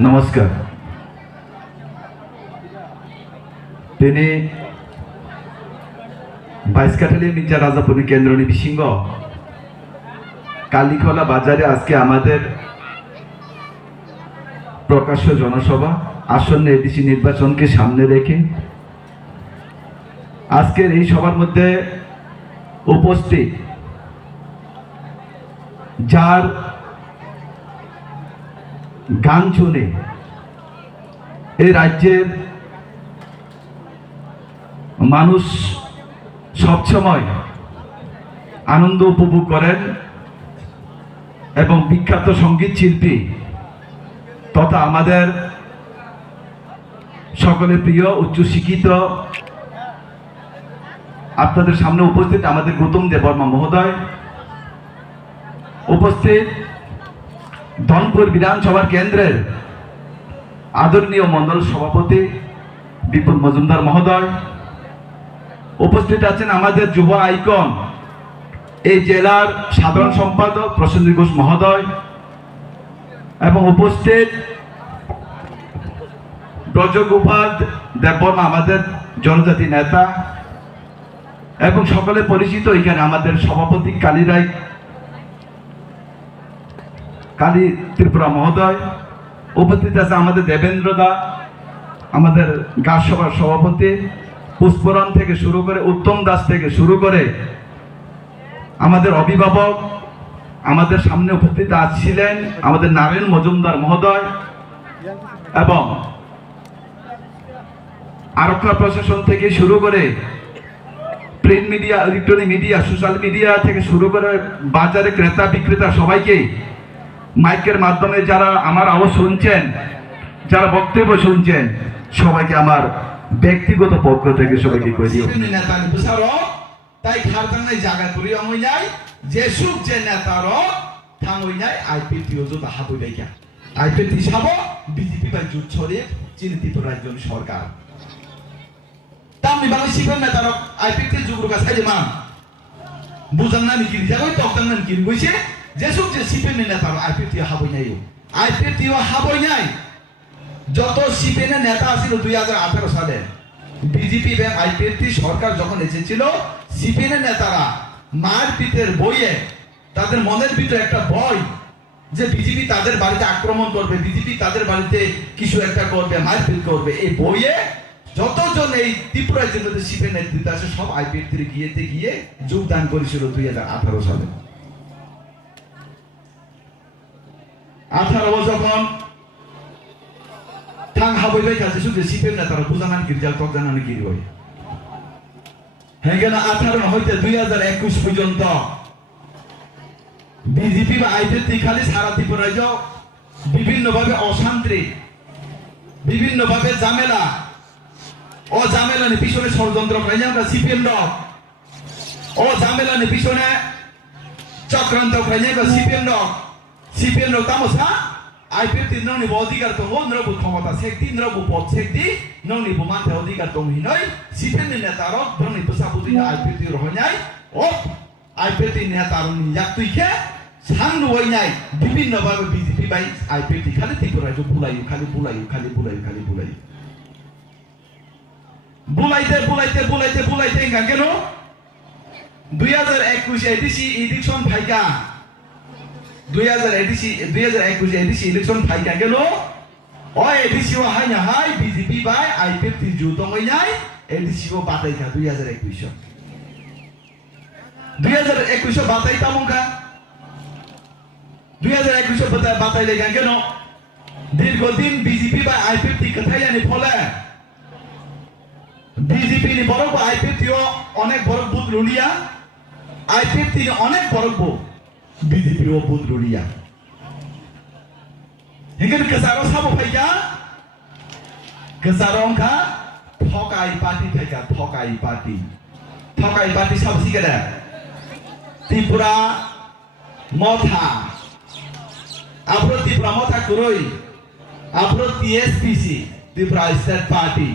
নমস্কার। তিনি বাইশকাঠালী মির্জা রাজাপুরী কেন্দ্রনী বিসিংহ কালীখোলা বাজারে আজকে আমাদের প্রকাশ্য জনসভা আসন্ন এডিসি নির্বাচনকে সামনে রেখে আজকের এই সভার মধ্যে উপস্থিত যার গান শুনে এই রাজ্যের মানুষ সবসময় আনন্দ উপভোগ করেন এবং বিখ্যাত সঙ্গীত শিল্পী তথা আমাদের সকলের প্রিয় উচ্চশিক্ষিত আপনাদের সামনে উপস্থিত আমাদের গৌতম দেববর্মা মহোদয়, উপস্থিত ধনপুর বিধানসভা কেন্দ্রের আদরণীয় মণ্ডল সভাপতি বিপুল মজুমদার মহোদয়, উপস্থিত আছেন আমাদের যুব আইকন এই জেলার সাধারণ সম্পাদক প্রসেনজিৎ ঘোষ মহোদয় এবং উপস্থিত ব্রজগোপাল দেববর্মা আমাদের জনজাতি নেতা এবং সকলে পরিচিত এখানে আমাদের সভাপতি কালী ত্রিপুরা মহোদয়, উপস্থিত আছে আমাদের দেবেন্দ্র দা, আমাদের গাছসভার সভাপতি, পুষ্পরণ থেকে শুরু করে উত্তম দাস থেকে শুরু করে আমাদের অভিভাবক, আমাদের সামনে উপস্থিত ছিলেন আমাদের নারায়ণ মজুমদার মহোদয় এবং আরক্ষা প্রশাসন থেকে শুরু করে print media, electronic media, social media থেকে শুরু করে বাজারে ক্রেতা বিক্রেতা সবাইকে মাইকের মাধ্যমে যারা আমার আওয়াজ শুনছেন, যারা বক্তব্য শুনছেন, সবাইকে আমার ব্যক্তিগত পক্ষ থেকে সবাইকে কই দিও তাই খারতাংনাই জায়গা করি আমই নাই যে সুখ যে নেতার থাঙ্গই নাই আইপিটিও যত হাবই দেখা আইপিটি সাব বিজেপি বাই জুট ছড়ে চীন ত্রিপুরা রাজ্য সরকার তামনি বাংলা শিবের নেতার আইপিটি যুগরুকা সাইজে মান বুঝান না নিকি যাগই তকতান না নিকি কইছে যে সুখ যে শিবের নেতার আইপিটি হাবই নাই আইপিটিও হাবই নাই যত শিবের নেতা ছিল 2018 সালে বিজেপি এবং আইপিএফটি সরকার যখন এসেছিল সিপিএন নেতারা মারপিটের বইয়ে তাদের মনের ভিতরে একটা ভয় যে বিজেপি তাদের বাড়িতে আক্রমণ করবে, বিজেপি তাদের বাড়িতে কিছু একটা করবে, মারপিট করবে, এই বইয়ে যতজন এই ত্রিপুরা জেলাতে সিপিএন নেতৃত্ব আছে সব আইপিএফটি গিয়ে যোগদান করেছিল 2018 সালে। 18 যখন থাং হাবইবাই কাছে শুধু সিপিএম নেতারা বুঝানান গির্জাল টক জানান গিরি হই হ্যাঁ কেন 18 হইতে 2021 পর্যন্ত বিজেপি বা আইপিএফটি খালি সারা ত্রিপুরা রাজ্য বিভিন্ন ভাবে অশান্তি, বিভিন্ন ভাবে ঝামেলা ও ঝামেলার পিছনে ষড়যন্ত্র করে আমরা সিপিএম দল ও ঝামেলার পিছনে চক্রান্ত করে আমরা সিপিএম দল তামসা আইপিএফটি ননি অধিকার দङ नरबो ক্ষমতা শক্তি नरबो পদ শক্তি ননি মানতে অধিকার দङ হিনই সিপিএম নেতার ধনি প্রসাবুতি আইপিএফটি রহনাই ও আইপিএফটি নেতার নিয়াতুইকে সাংনু হইনাই বিভিন্ন ভাবে বিজেপি বাই আইপিএফটি খালি ত্রিপুরা রাজ্য বুলাইতে কেন 2021 এডিসি ইলেকশন ফাইকা 2021 এডিসি ইলেকশন ফাইকা গেল ও এডিসি ও হাই না হাই বিজেপি বাই আইপিএফটি জুতং হইনাই এডিসি ও বাতাইকা 2021 বাতাই তামুকা 2021 বাতাই লেগা কেন দীর্ঘদিন বিজেপি বাই আইপিএফটি কথাইয়ানি ফলে বিজেপি নি বড় আইপিএফটি ও অনেক বড় বুথ রুলিয়া আইপিএফটি অনেক বড় বিজেপি ও বুথ রুলিয়া হিগেন কেসারো সাবো ফাইকা কেসারংকা ঠকাই পার্টি সব সিগেরা ত্রিপুরা মথা আপরো ত্রিপুরা মথা করই আপরো টিএসপিসি ত্রিপুরা স্টেট পার্টি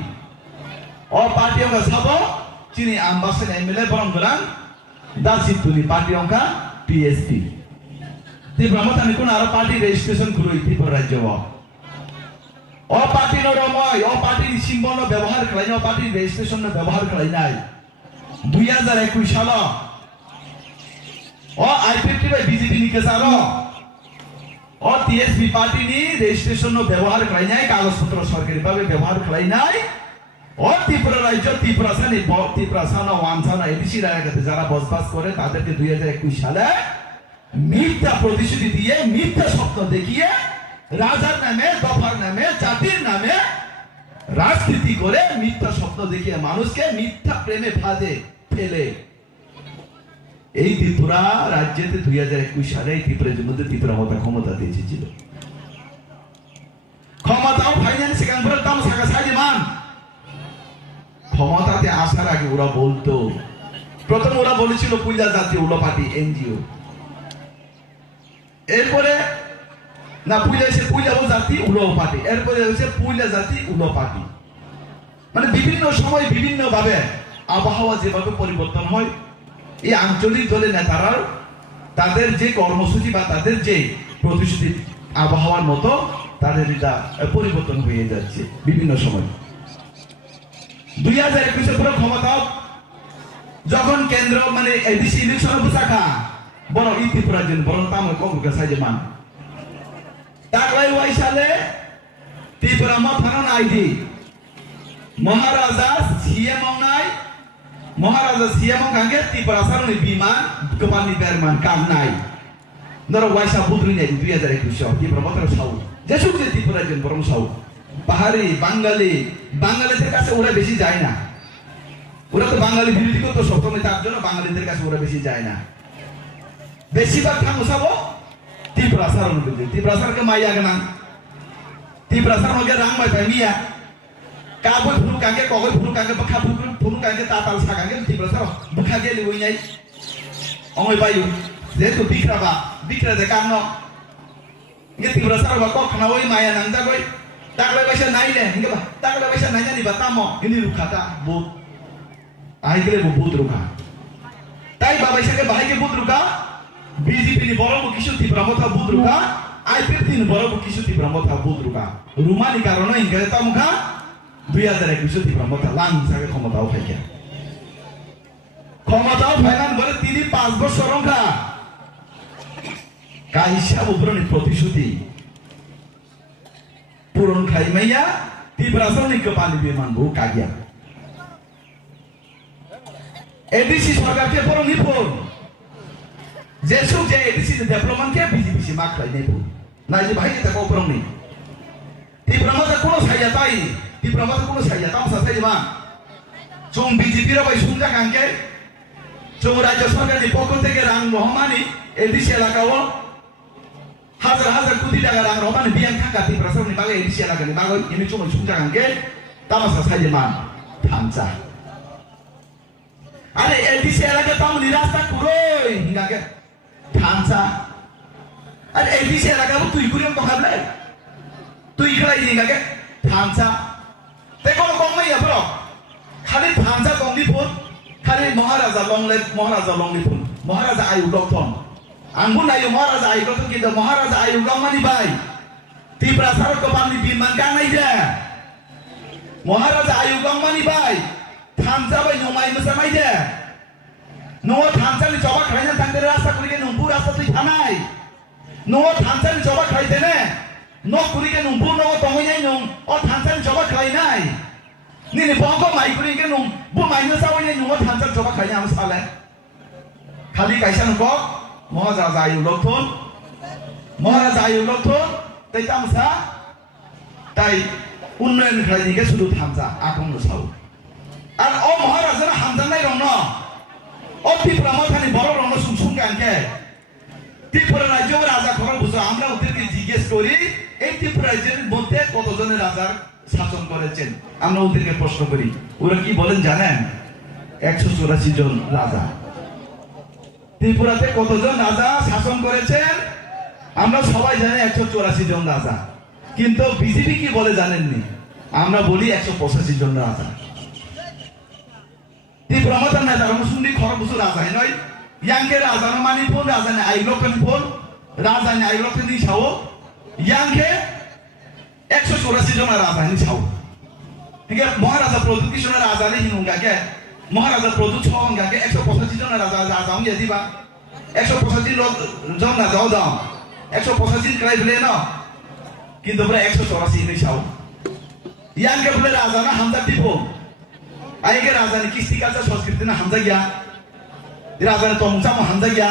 ও পার্টি অঙ্কা সাবো চিনি আম্বাসেন এমএলএ বরংগরান দাসিতুনি পার্টি অঙ্কা টিএসপি ত্রিপুরা মথা নিকুন আরো পার্টি রেজিস্ট্রেশন করই ত্রিপুরা রাজ্য ও পার্টি রময় ও পার্টির সিম্বল ব্যবহার খাই ও পার্টির রেজিস্ট্রেশন ব্যবহার খাই নাই 2021 সাল ও আইপিএফটি বাই বিজেপি নিকে সার ও টিএসপি পার্টি নি রেজিস্ট্রেশন ব্যবহার খাই নাই কাগজপত্র সরকারি ভাবে ব্যবহার খাই নাই ও ত্রিপুরা রাজ্য ত্রিপুরা সানা ওয়ানসানা এডিসি রায়গাতে যারা বসবাস করে তাদেরকে 2021 সালে মিথ্যা প্রতিশ্রুতি দিয়ে মিথ্যা স্বপ্ন দেখিয়ে রাজার নামে দফার নামে জাতির নামে রাজনীতি করে মিথ্যা স্বপ্ন দেখিয়ে মানুষকে মিথ্যা প্রেমে ফাঁদে ফেলে এই ত্রিপুরা রাজ্যেতে 2021 সালে এই ত্রিপুরার মধ্যে ত্রিপুরা ক্ষমতা দিয়েছিল ক্ষমতাও ফাইন্যান্স সেখানপুরের দাম সাকা সাইমান ক্ষমতাতে আসার আগে ওরা বলতো প্রথম ওরা বলেছিল পুইলা জাতীয় উলো পার্টি এনজিও এরপরে না পুইলা জাতি উলো পার্টি এরপরে হচ্ছে পুইলা জাতি উলো পার্টি মানে বিভিন্ন সময় বিভিন্ন ভাবে আবহাওয়া যেভাবে পরিবর্তন হয় এই আঞ্চলিক দলের নেতারা তাদের যে কর্মসূচি বা তাদের যে প্রতিশ্রুতি আবহাওয়ার মতো তাদের এটা পরিবর্তন হয়ে যাচ্ছে বিভিন্ন সময় 2021 পরে ক্ষমতা যখন কেন্দ্র মানে এডিসি ইলেকশন বুঝাখা বড় ত্রিপুরার জন্য বড় তাম কম সাইজে মান তাকলাই ওয়াই সালে ত্রিপুরা মথানো আইডি মহারাজা সিএম নাই মহারাজা সিএম কাঙ্গে ত্রিপুরা সারনি বিমান গোপালনি বেরমান কাম নাই ধরো ওয়াইসা বুদ্রি নেই 2021 ত্রিপুরা মথানো সাউ যেসব যে ত্রিপুরার জন্য বরং সাউ পাহাড়ি বাঙালিদের কাছে ওরা বেশি যায় না ওরা তো বাঙালি বিরোধী করতো সপ্তমে তার জন্য বাঙালিদের কাছে ওরা বেশি যায় না বেশিরভাগ ঠাম উসাবো ত্রিপুরা সার ত্রিপুরা সারকে মাইয়া গেনা ত্রিপুরা সার মগে রাং মাই পাইমিয়া কাবই ফুল কাকে কগই ফুল কাকে বখা ফুল কাকে তাতাল সাকাকে ত্রিপুরা সার বখা গেলি ওই নাই অমই বায়ু যেহেতু বিক্রা দে কান্ন nge ত্রিপুরা সার বা কখনা ওই মায়া নাং জাগই তাকলে বাইসা নাইলে nge ba তাকলে বাইসা নাই জানি বা তামো ini রুখাটা বুত আইগলে বুত রুখা তাই বাবাইসাকে বাহাইকে বুত রুখা বিজেপি নি বড় কিছু ত্রিপুরা মথা বুত রুখা আইপিএফটি নি বড় কিছু ত্রিপুরা মথা বুত রুখা রুমানি কারণে ইংরে তামুখা 2021 ত্রিপুরা মথা লাং সাকে ক্ষমতাও ফাইকে ক্ষমতাও ফাইনান বলে তিনি 5 বছর রংখা কাইসা উপরনি প্রতিশ্রুতি পূরণ খাইমাইয়া ত্রিপুরা সরনি কপালি বিমান বউ কাগিয়া এডিসি সরকারকে বড় নিপুণ যেসব যে এডিসি ডেভেলপমেন্টকে বিজেপি সীমা খাই নেব না যে ভাই এটা উপরং নেই ত্রিপুরা মধ্যে কোনো সাইয়া তাই ত্রিপুরা মধ্যে কোনো সাইয়া তামসা সাইমা চং বিজেপির ভাই সুন্দর কাঙ্কে চং রাজ্য সরকারের পক্ষ থেকে রাং রহমানি এডিসি এলাকাও হাজার কোটি টাকা রাং রহমানি বিয়ান থাকা ত্রিপুরা সরকারনি বাগে এডিসি এলাকানি বাগে ইনি চং সুন্দর কাঙ্কে তামসা সাইমা থামসা আরে এডিসি এলাকা তামলি রাস্তা কুরোই হিঙ্গাকে থামসা আরে এডিসি এলাকা তুই কুরিয়ম তো খাবলে তুই খাই হিঙ্গাকে থামসা তে কোন কমই আপরো খালি থামসা কমনি ফুল খালি মহারাজা লংলি ফুল মহারাজা আয়ু ডক্টন আঙ্গুন আয়ু মহারাজা আয়ু ডক্টন কিন্তু মহারাজা আয়ু লংমানি ভাই ত্রিপুরা সরক বামনি বিমান কানাই দে মহারাজা আয়ু লংমানি ভাই থামসা ভাই নমাই মসামাই দে নো থামসানি জবা খাইনা থাকতে রাস্তা কুলিকে নুম্বু রাস্তা তুই থানাই নো থামসানি জবা খাইতে নে নো কুলিকে নুম্বু নো তমই নাই নুম ও থামসানি জবা খাই নাই নিনি বঙ্গ মাই কুলিকে নুম বু মাইনো সাওই নাই নো থামসানি জবা খাইনা আম সালে খালি কাইসা নুকো মহারাজা আয়ু লক্ষণ তাই তামসা তাই উন্নয়ন খাইনিকে শুধু থামসা আতঙ্ক সাও আর ও মহারাজার হামজান নাই রং ও ত্রিপুরা মাথানি বড় রং সুমসুম কানকে ত্রিপুরা রাজ্য রাজা খবর বুঝো আমরা ওদেরকে জিজ্ঞেস করি এই ত্রিপুরা রাজ্যের মধ্যে কতজনের রাজার শাসন করেছেন আমরা ওদেরকে প্রশ্ন করি ওরা কি বলেন জানেন 184 জন রাজা ত্রিপুরাতে কতজন রাজা শাসন করেছেন আমরা সবাই জানি 184 জন রাজা কিন্তু বিজেপি কি বলে জানেননি আমরা বলি 185 জন রাজা ত্রিপুরা মাথার নেতা রমসুন্দি খরব বছর রাজা নয় ইয়াংকে রাজা মানি ফোন রাজা নে আইলকেন ফোন রাজা নে আইলকেন সাও ইয়াংকে 184 जना राजानि साव हिंगे महाराजा प्रदुत किशन राजानि हिनुंगा के महाराजा प्रदुत छंगा के 185 जना राजा राजाओं ये दिबा 185 लोग जना जाओ दाम 185 क्राइ भले न किंतु बरे 184 नि Sao yang ke bule raja na hamza tipo ai ke raja ni kisti kalcha সংস্কৃতি na hamza gya raja na tongsa mo hamza gya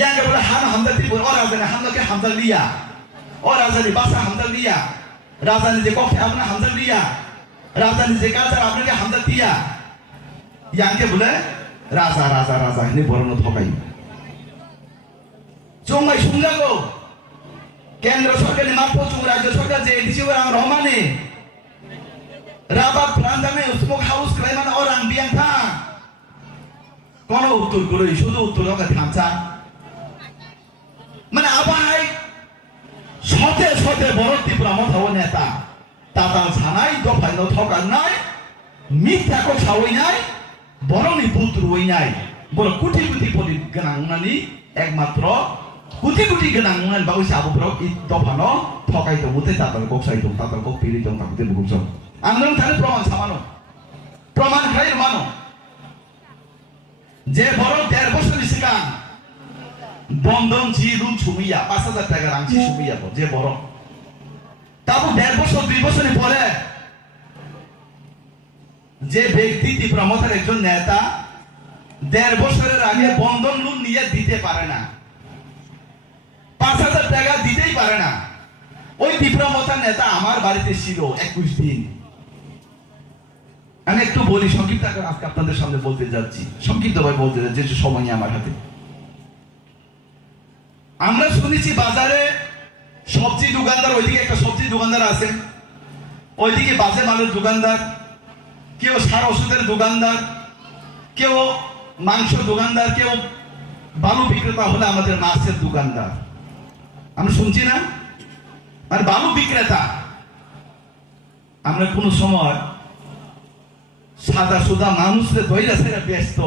yang ke bule han hamza tipo or raja na hamza ke hamza liya or raja ni basa hamza liya raja ni je kokhe apna hamza liya raja ni je kalcha apna ke hamza diya yang ke bule raja ni borono thokai chongai sungago কেন্দ্র সরকারি মারফত রাজ্য সরকার যে ADC ওরাং রহমানে রাবাত প্রান্দামে উসমক হাউস ক্লাইমান ওরাং বিয়াং থা কোন উত্তর করে শুধু উত্তর লগে থামছা মানে আবাই সতে সতে বড় ত্রিপুরা মথাও নেতা তাতাল ছানাই দফাই ন ঠকান নাই মিথ্যাকো সাওই নাই বরনি পুত্র হই নাই বড় কোটি কোটি পরি গনাংনানি একমাত্র কোটি কোটি গনাংনান বাউ সাবু প্রক ই দফানো ঠকাই তো মুতে তাতাল কক সাই দং তাতাল কক পিরি দং তাকুতে বুকুছ আন্দোলন থানে প্রমাণ সামানো প্রমাণ খাই মানো যে বড় 1.5 বছর সিগাং বন্ধন জি রুম ছুমিয়া 5000 টাকা রাংছি ছুমিয়া যে বড় তাবু 1.5 বছর 2 বছর পরে যে ব্যক্তি ত্রিপুরা মথার একজন নেতা 1.5 বছরের আগে বন্ধন লোন নিয়ে দিতে পারে না 5000 টাকা দিতেই পারে না ওই ত্রিপুরা মথার নেতা আমার বাড়িতে ছিল 21 দিন আমি একটু বলি সংক্ষিপ্ত আকারে আজকে আপনাদের সামনে বলতে যাচ্ছি সংক্ষিপ্তভাবে বলতে যাচ্ছি যে সময় নিয়ে আমার হাতে আমরা শুনেছি বাজারে সবজি দোকানদার ওইদিকে একটা সবজি দোকানদার আছে ওইদিকে বাজে মালের দোকানদার কেউ সার ওষুধের দোকানদার কেউ মাংস দোকানদার কেউ বালু বিক্রেতা হলে আমাদের মাছের দোকানদার আমরা শুনছি না আর বালু বিক্রেতা আমরা কোন সময় সাদা সুদা মানুষরে দইরা ছেড়ে ব্যস্ত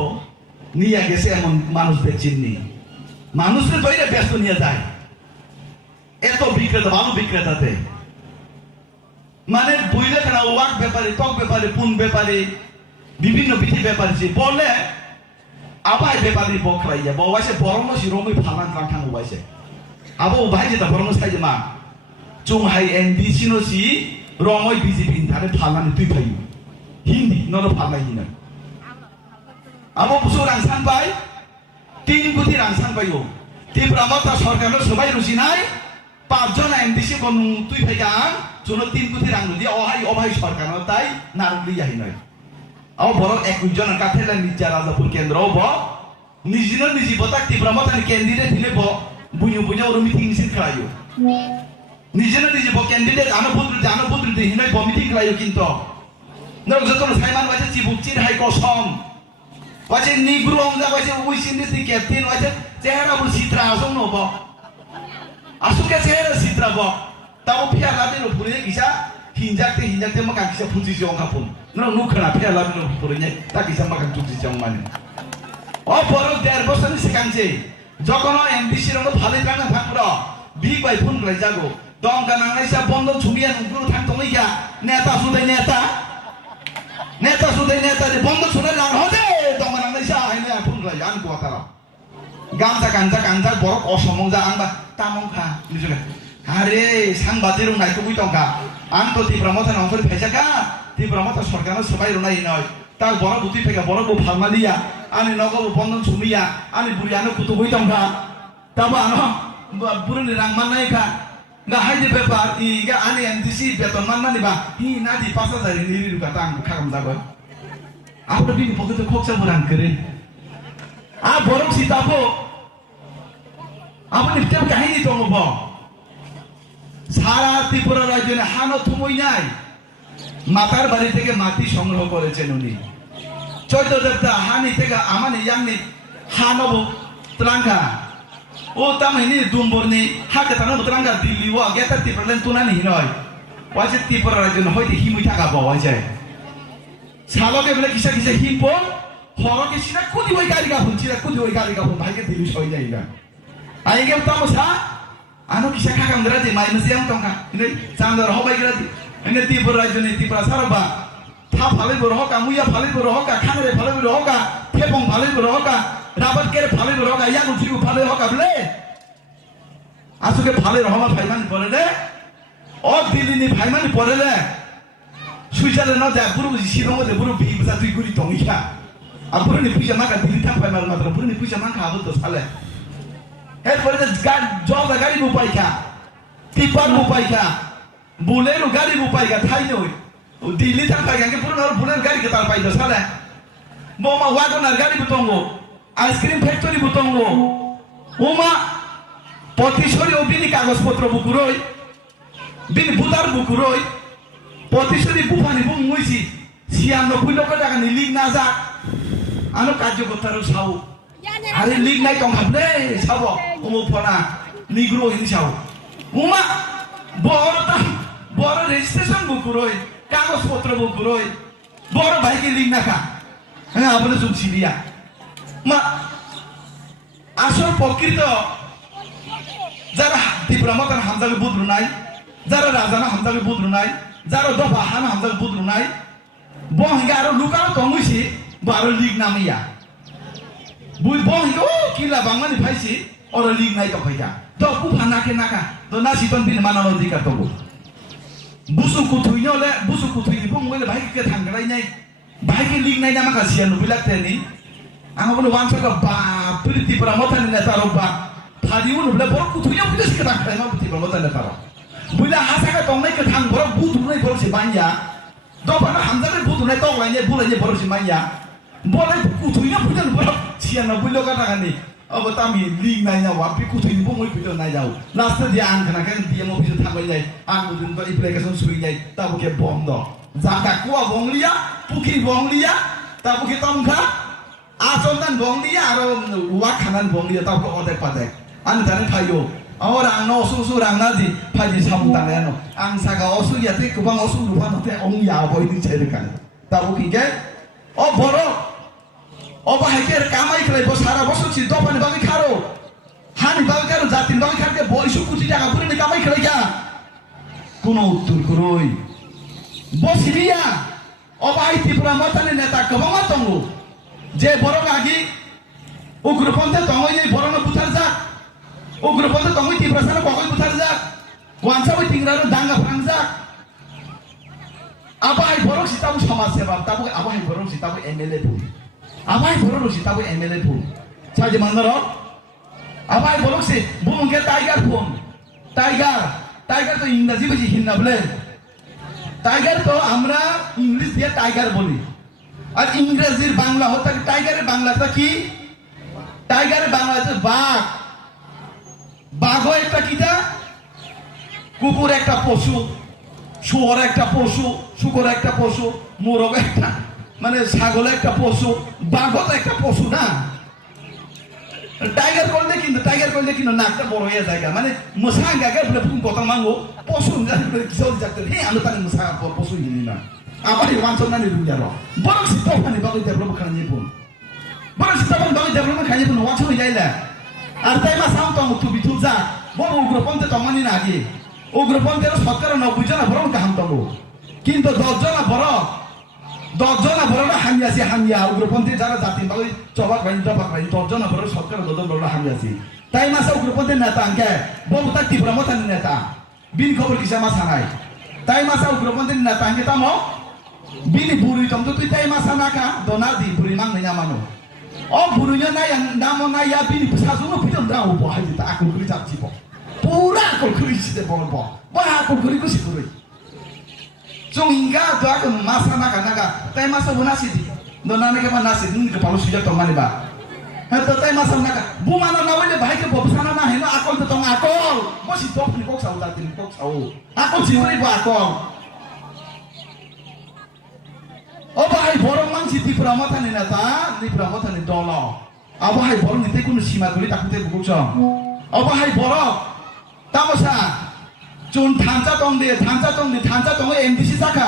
নিয়ে গেছে এমন মানুষদের চিনি মানুষরে দইরা ব্যস্ত নিয়ে যায় এত বিক্রেতা বালু বিক্রেতাতে মানে বইলে কেনা ওয়াক ব্যাপারে টক ব্যাপারে পুন ব্যাপারে বিভিন্ন বিধি ব্যাপারে যে বলে আবাই ব্যাপারে বকরাইয়া বওয়াইছে বরম শিরোমি ফালান রাখান ওয়াইছে আবো ভাই যেটা বরম সাইজে মা চুংহাই এনডিসি নসি রমই বিজেপি ধারে ফালান তুই ভাই হিন্দি নন ফালাই হিনা আবো বুসো রাংসান পাই 3 কোটি রাংসান পাইও ত্রিপুরা মথা সরকারের সবাই রুচি নাই 5 জন এনডিসি কোন তুই ভাইগান জন্য 3 কোটি রাং দি অহাই সরকার তাই নারুলি যাই নয় আও বড় 21 জন কাঠেলা নিজা রাজাপুর কেন্দ্র ব নিজিনো নিজি বতা ত্রিপুরা মথার ক্যান্ডিডেট দিলে ব বুইও ওর মিটিং সিট খাইও নিজিনো নিজি ব ক্যান্ডিডেট আনপুত্র দি হিনই ব মিটিং খাইও কিন্তু নরক যতন সাইমান ওয়াইছে চিবুকচিন হাই কসম ওয়াইছে নিগ্রো আমজা ওয়াইছে উইসিন দি ক্যাপ্টেন ওয়াইছে চেহারা বু সিত্রা আসং নব আসুকে চেহারা সিত্রা ব তাও ফিয়া লাবিন ফুরে কিসা হিনজাকতে মাকা কিসা ফুজি জং কাপুন নরক নুখনা ফিয়া লাবিন ফুরে নে তা কিসা মাকা ফুজি জং মানে ও বড় 1.5 বছর সিকাংছে যখন এমডিসি রং ভালে জানা থাকর বিগ বাই ফোন গলাই যাগো দংকা নাংনাইসা বন্ধন ছুমিয়া নুগুরু থাকতমইগা নেতা সুদাই নেতা সুদাই নেতা যে বন্ধ শুনে লাগ হদে দংকা নাংনাইসা আইনে ফোন গলাই আন কোয়াতারা গামজা বড় অসমংজা আনবা তামংখা নিজুলে আরে সাংবাদিক রং নাইতো বুইতংকা আন তো ত্রিপুরা মথা অঞ্চল ফেসাকা ত্রিপুরা মথা সরকারের সবাই রনাই নয় তার বড় বুদ্ধি থেকে বড় বউ ফার্মালিয়া আনি নগব বন্ধন ছুমিয়া আনি বুড়ি আনো কুতু বুইতংকা তাবা আনো বুড়ি রাং মাননাইকা না হাইজে ব্যাপার ইগা আনি এমডিসি বেতন মাননানি বা হি না দি 5000 নিরি রুকা তাং খাগাম যাগয় আপনি বিনি পকেটে খোকসা বুরান করে আ বরং সীতাপো আপনি একটা কাহিনী দংব সারা ত্রিপুরা রাজ্যে হানো থুমই নাই মাতার বাড়ি থেকে মাটি সংগ্রহ করেছেন উনি চৈতদেবতা হানি থেকে আমানি ইয়াংনি হানব ত্রাঙ্গা ও তামনি দুম্বরনি হাকে তানো ত্রাঙ্গা দিল্লি ওয়া গেতা ত্রিপুরালেন তুনানি নয় ওয়াজে ত্রিপুরা রাজ্যে হইতে হিমুই থাকা বাওয়াইছে সালকে বলে কিসা হিমপো হরকে সিনা কুদি ওই গাড়ি গাফুন ভাইকে দিলি সই যাই না আইগে তামসা Ano kisah kakak berarti main mesti yang tongka. Ini sandar hobai berarti. Ini tipe raja ini tipe saraba. Thap phale berhoka, muya phale berhoka, khangre phale berhoka, thepong phale berhoka, rabat kere phale berhoka, yang ujiku phale hoka bele. Asuke phale rohama phaiman pore le. Oh Delhi ni phaiman pore le. Switzerland no ja buru Shillong de buru bi bisa tui guri tongisha. Apuru ni puja maka Delhi thang phaiman matra buru ni puja maka abul to sale. এরপরে জলদা গাড়ি রূপাইকা tipper রূপাইকা বুলেরও গাড়ি রূপাইকা থাই নই দিল্লি থাকাইকা পুরো বুলের গাড়ি কে তার পাইতো সালে বোমা ওয়াগনার গাড়ি বুতঙ্গো আইসক্রিম ফ্যাক্টরি বুতঙ্গো ওমা পতিশরি অবিনি কাগজপত্র বুকুরই বিনি বুদার বুকুরই পতিশরি বুফানি বুমুইছি 96 লক্ষ টাকা নি লিগ না যা আনো কার্যকর্তারও সাউ আরে লিগ নাই কম ভাবলে সাব উমুফনা নিগ্রো হিংসাও উমা বড় রেজিস্ট্রেশন বুকুরই কাগজপত্র বুকুরই বড় ভাইকে লিগ নাখা হ্যাঁ আপনি শুনছি দিয়া মা আসল প্রকৃত যারা তীব্রমতার হামজাকে বুদ্রু নাই যারা রাজানা হামজাকে বুদ্রু নাই যারা দফা হানা হামজাকে বুদ্রু নাই বহিঙ্গা আরো লুকানো তঙ্গুইছি বারো লিগ নামিয়া বুই বহিঙ্গা ও কিলা বাংমানি ভাইছি ওরা লিগ নাই তখাইকা তো কুফা নাকে নাকা তো নাসিতন বিন মানানো অধিকার তবু বুসু কুথুইনো le busu kuthui bung wele bhai ke thangrai nai bhai ke lig nai na maka sian nu bilak teni anga bolu wangsa ka ba priti pramota ni neta ro ba thadi unu bole bor kuthui na bilis ke thangrai ma priti pramota neta ro bula hasa ka tongnai ke thang bor budu nai bor si banya do bana hamza ke budu nai tong lai nai bula nai bor si banya bolai kuthui na budan bor sian na bulo ka thangani अब तामी league नाइ ना वापी कुथुइ नि बुंगै pillow नाइ जाऊ last दि आन खाना के दिएम अफिस थांबाय जाय आन बुदिन को एप्लिकेशन सुइ जाय ताबो के बंद जाका कुवा बंगलिया पुकी बंगलिया ताबो के तमखा आसनदान बंगलिया आरो वा खानान बंगलिया ताबो अदे पादे आन जाने फायो और आं न असु रां ना दि फाजि सामदांया न आं सागा असु याते गोबां असु रुफा नते अं या बय नि छाइरे कान ताबो कि के ओ बरो অবা হাইকের কামাই করে সারা বছর ছিল দফানি বাকি খারো হানি বাকি খারো জাতির বাকি খারকে বয়স কোটি টাকা করে কামাই করে গা কোন উত্তর করই বসিবিয়া অবা হাই ত্রিপুরা মতানি নেতা কবামা তঙ্গু যে বড় আগি উগ্রপন্থে তঙ্গই নেই বড় বুথার যা উগ্রপন্থে তঙ্গই ত্রিপুরা সারা বগই বুথার যা ওয়ানসাবই তিংরানো দাঙ্গা ফ্রাং যা আবাই বড় সিতাবু সমাজ সেবা তাবু আবাই বড় সিতাবু এমএলএ বু আবাই বড় রসি তাবো এমএলএ ফোন সাজে মান্দার আবাই বড় সে বুমকে টাইগার ফোন টাইগার তো ইংরেজি বেশি হিন্না বলে টাইগার তো আমরা ইংলিশ দিয়ে টাইগার বলি আর ইংরেজির বাংলা হতো টাইগারের বাংলাটা কি টাইগারের বাংলা হচ্ছে বাঘ বাঘও একটা কিটা কুকুর একটা পশু শুয়োর একটা পশু শুকর একটা পশু মোরগ একটা মানে ছাগল একটা পশু বাঘও তো একটা পশু না টাইগার করলে কিন্তু নাকটা বড় হয়ে যায় মানে মশা গাগে বলে ফুন কথা মাঙ্গো পশু কিসব যাতে হে আমি তাকে মশা পশু হিনি না আবার ওয়ানসন না নিরু যারো বড় সিস্টেম বাকি ডেভেলপ খানি পুন বড় সিস্টেম বাকি ডেভেলপ খানি পুন ওয়ানসন যাইলা আর তাই মা সাম তো তু বিথু যা বড় উগ্রপন্থী তো মানি না আগে উগ্রপন্থীর সরকার 90 জন বড় কাম তো কিন্তু 10 জন বড় 10 জন বড় হামিয়াছি হামিয়া উগ্রপন্থী যারা জাতি বাকি চবাক বাইন 10 জন বড় সরকার 10 জন বড় হামিয়াছি তাই মাসা উগ্রপন্থী নেতা আঙ্কে বহুতা তীব্র মতানি নেতা বিন খবর কিসা মাসা নাই তাই মাসা উগ্রপন্থী নেতা আঙ্কে তামো বিনি বুড়ি তম তো তুই তাই মাসা নাকা দনা দি বুড়ি মান না মানো ও বুড়িnya নাই নামো নাই ya বিনি সাজুনো পিতন দাও বহাই তা আকল করি যাচ্ছি পুরা আকল করি সিতে বলব বা আকল করি কইছি করি Sungingga tu aku masa naga, tapi masa bunasi di, dona nege mana nasi, ni kepala suja tu mana ba? Hento tapi masa naga, bumana nawe le bahaya ke sana na heno akol tu tong akol, masih top ni kok sahu tadi kok sahu, akol sihuri ba akol. Oh bahaya borong mang si di peramatan ni nata, di peramatan ni dolar. Oh bahaya borong ni tekun sima tuli takut te bukuk song. Oh bahaya borong, tamosa. 좀 단자 동네 단자 동네 MBC 사카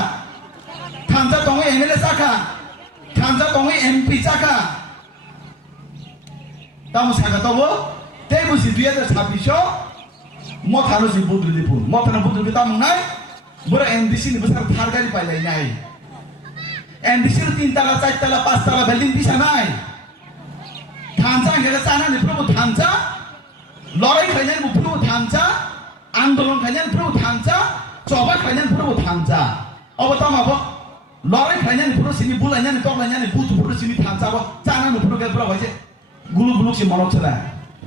단자 동네 MLA 사카 단자 동네 MP 사카 다음 사카 또 뭐? 대부시 뒤에서 잡히셔 মথানো C বুদ্রুদি পুন মথানো বুদ্রুদি Tamang নাই বড় NDC নি বসার থার গাড়ি পাইলাই নাই NDC র 3 তলা 4 তলা 5 তলা বিল্ডিং দিছা নাই থানচা গেলে চানা নি প্রভু থানচা লড়াই খাইলেন প্রভু থানচা আন্দোলন খাইলেন প্রভু থানচা চবা খাইলেন প্রভু থানচা অবতামাবো লড়াই খাইলেন প্রভু সিনি বুলাইলেন তলাইলেন বুত প্রভু সিনি থানচা বো চানা নি প্রভু গে প্রভু হইছে গুলু গুলু সি মনত ছেলা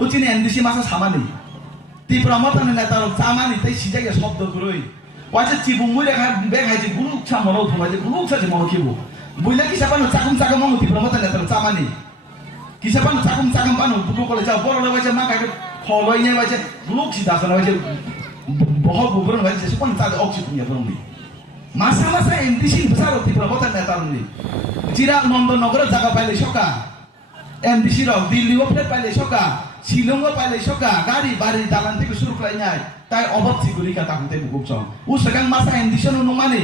উচিনি এনডিসি মাসা সামানি ত্রিপুরা মতানি নেতা চামানি তাই সিজাগে শব্দ করই ওয়াছে চিবু মুই রেখা বেখাইছে গুলু ছা মনত থমাইছে গুলু ছাছে মনত কিবু বুইলা কি সাপানো চাকুম চাকুম মন ত্রিপুরা মতানি নেতা চামানি কি সাপানো চাকুম চাকুম পানো বুকু কলে যাও বড় লইছে মা কাকে খলই নে ওয়াছে গুলু কি দাসনা ওয়াছে বহ বুবরন ওয়াছে সুপন চালে অক্সি পুনিয়া বরমনি মাসা মাসা এমডিসি বসারো ত্রিপুরা মতানি নেতা নি চিরা নন্দনগর জায়গা পাইলে সকা এমডিসি রাও দিল্লি ওপরে পাইলে সকা শিলং পাইলে সকা গাড়ি বাড়ি দালান থেকে শুরু করে নাই তাই অভাব সিগুরিকা তাকুতে বুকছং উসগাং মাসা এন্ডিশন অনুমানি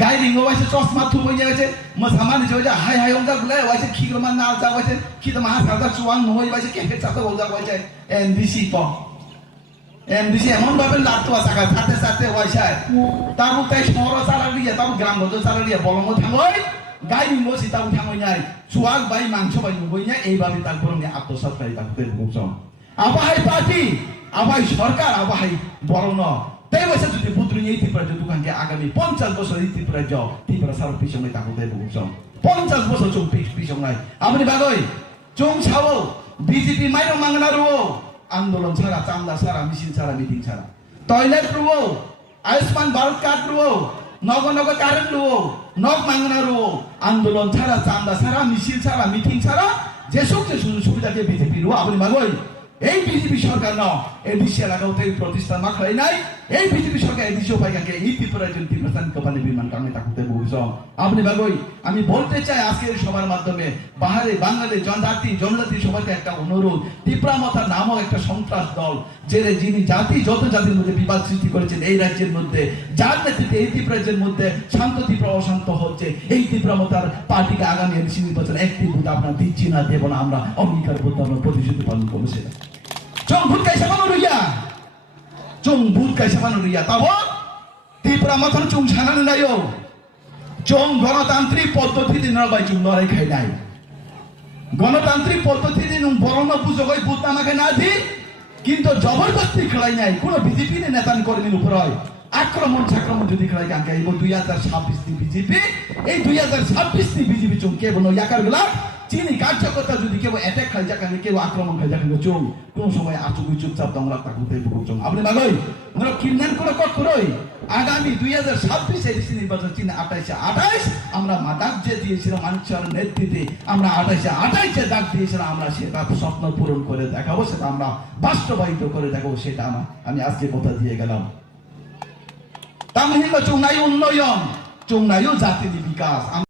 গাই রিঙ্গো ওয়াইছে চশমা থুবই যাইছে মসামানি জয়জা হাই হাই অঙ্গা গুলাই ওয়াইছে খিগ্রমান নাল যা ওয়াইছে খিতমা হাসাদা চুয়াং নহই ওয়াইছে কেফে চাতে ওজা ওয়াইছে এনডিসি প এনডিসি এমন ভাবে লাটতো আসাকা সাথে সাথে ওয়াইছে তারু তাই শহর চালা দিয়া তারু গ্রাম গজ চালা দিয়া বলঙ্গ থাঙ্গই গাই রিঙ্গো সিতাও থাঙ্গই নাই চুয়াক বাই মাংস বাই নবই নাই এইভাবে তারপর নি আত্মসাৎ করে তাকুতে বুকছং আবাহাই পার্টি আবাহাই সরকার আবাহাই বরণ তাই বসে যদি বুদ্রুনি এই ত্রিপুরা দোকানকে আগামী 50 বছর এই ত্রিপুরা যাও ত্রিপুরা সার পিছনে তাকুতে বুকছং 50 বছর চুং পিছনে আপনি বাগই চুং ছাও বিজেপি মাইরো মাংনারু আন্দোলন ছাড়া চান্দা ছাড়া মিছিল ছাড়া মিটিং ছাড়া টয়লেট রুও আয়ুষ্মান ভারত কার্ড রুও নগ নগ কারেন্ট রুও নগ মাংনারু আন্দোলন ছাড়া চান্দা ছাড়া মিছিল ছাড়া মিটিং ছাড়া যে সব যে সুবিধাকে বিজেপি রুও আপনি বাগই এই বিজেপি সরকার ন এডিসি এলাকাও থেকে প্রতিষ্ঠান মাখাই নাই এই বিজেপি সরকার এডিসি উপায়কে এই ত্রিপুরার জন্য ত্রিপুরা কোম্পানি বিমান কামে তাকুতে বহুছ আপনি বাগই আমি বলতে চাই আজকের সবার মাধ্যমে বাহারে বাঙালি জনজাতি সবাইকে একটা অনুরোধ ত্রিপুরা মাথার নামক একটা সন্ত্রাস দল যিনি জাতি যত জাতির মধ্যে বিবাদ সৃষ্টি করেছেন এই রাজ্যের মধ্যে যার নেতৃত্বে এই ত্রিপুরা রাজ্যের মধ্যে শান্ত ত্রিপুরা অশান্ত হচ্ছে এই ত্রিপুরা মাথার পার্টিকে আগামী এডিসি নির্বাচন একটি ভোট আপনার দিচ্ছি না দেব না আমরা অঙ্গীকার করতে আমরা প্রতিশ্রুতি পালন করবো সেটা চং ভূত কাইসা মানুরিয়া চং ভূত কাইসা মানুরিয়া তাও ত্রিপুরা মাথার চং সানানো নাইও চং গণতান্ত্রিক পদ্ধতি দিন বাই চং লড়াই খাই নাই গণতান্ত্রিক পদ্ধতি দিন বরণ পুজো কই ভূত আমাকে না দি কিন্তু জবরদস্তি খেলাই নাই কোন বিজেপি নেতা কর্মীর উপর হয় আক্রমণ যদি খেলাই কাঙ্কা এই 2026 বিজেপি এই 2026 বিজেপি চং কেবল ইয়াকার গুলা চিনি কার্যকর্তা যদি কেউ অ্যাটাক খাই যাকে কেউ আক্রমণ খাই যাকে চোখ কোন সময় আচুকুই চুপচাপ দমরা তাকুতে বুকুচং আপনি বাগই আমরা কিন্নান করে কট করই আগামী 2026 এডিসি নির্বাচন চিহ্ন 28 আমরা ডাক যে দিয়েছিলাম মানুষের নেতৃত্বে আমরা 28 ডাক দিয়েছিলাম আমরা সেটা স্বপ্ন পূরণ করে দেখাবো সেটা আমরা বাস্তবায়িত করে দেখাবো সেটা আমি আজকে কথা দিয়ে গেলাম তামহিঙ্গ চুংনাই উন্নয়ন চুংনাইও জাতির বিকাশ